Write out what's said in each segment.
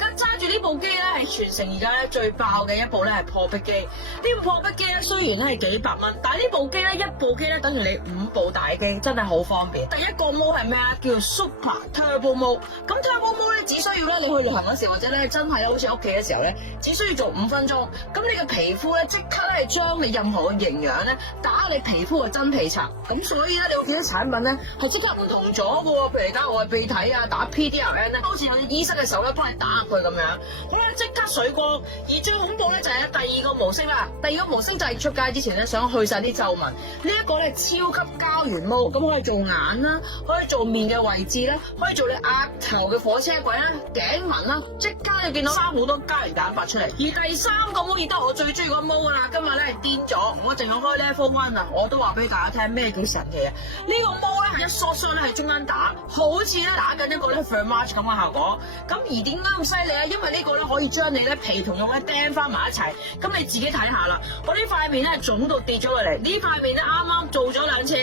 家揸住呢部機咧，係全城而家咧最爆嘅一部咧係破壁機。呢部破壁機咧雖然咧係幾百蚊，但係呢部機咧一部機咧等於你5部大機，真係好方便。第一個 mode 係咩啊？叫做 Super Turbo Mode。咁 Turbo Mode 咧只需要咧你去旅行嗰時，或者咧真係咧好似屋企嘅時候咧，只需要做5分鐘，咁你嘅皮膚咧即刻咧將你任何嘅營養咧打你皮膚嘅真皮層。咁所以咧你會見到產品咧係即刻唔同咗嘅喎。譬如你打外鼻體啊，打 PDRN 咧，好似有啲醫生嘅手咧幫你打入去咁樣，好啦，即刻水光。而最恐怖咧就係第二個模式啦。第二個模式就係出街之前咧想去晒啲皺紋，呢一個咧超級膠原毛，咁可以做眼啦，可以做面嘅位置啦，可以做你額頭嘅火車軌啦、頸紋啦，即刻就見到生好多膠原蛋白出嚟。而第三個毛亦都係我最中意個毛啦，今日咧係癲咗，我淨係開 level 1啊，我都話俾大家聽咩叫神奇啊！呢個毛咧係一縮縮咧係中間打，好似咧打緊一個咧 Thermage 咁嘅效果。咁而點解咁犀利啊？因為呢個咧可以將你咧皮同肉咧釘翻埋一齊。咁你自己睇下啦，我呢塊面咧腫到跌咗落嚟，呢塊面咧啱啱做咗2次。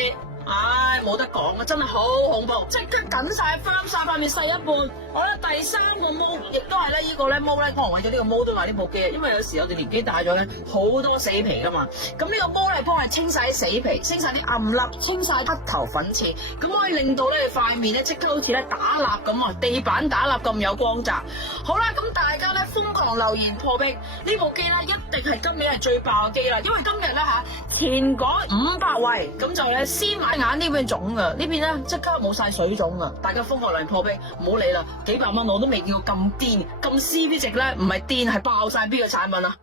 唉，冇得講啊，真係好恐怖，即刻緊晒 firm 晒塊面細一半。好啦，第三個毛亦都係咧，呢個咧毛咧，可能為咗呢個毛都買呢部機啊，因為有時我哋年紀大咗咧，好多死皮噶嘛。咁呢個毛咧幫我哋清晒啲死皮，清晒啲暗粒，清晒黑頭粉刺，咁可以令到咧你塊面咧即刻好似咧打蠟咁啊，地板打蠟咁有光澤。好啦，咁大家咧瘋狂留言破壁呢部機咧，一定係今年係最爆嘅機啦，因為今日咧前嗰500位咁就咧先買眼呢邊腫噶，呢邊咧即刻冇晒水腫啊！大家瘋狂留言破壁，唔好理啦，幾百蚊我都未見過咁癲，咁 CP 值咧，唔係癲係爆晒邊個產品啊！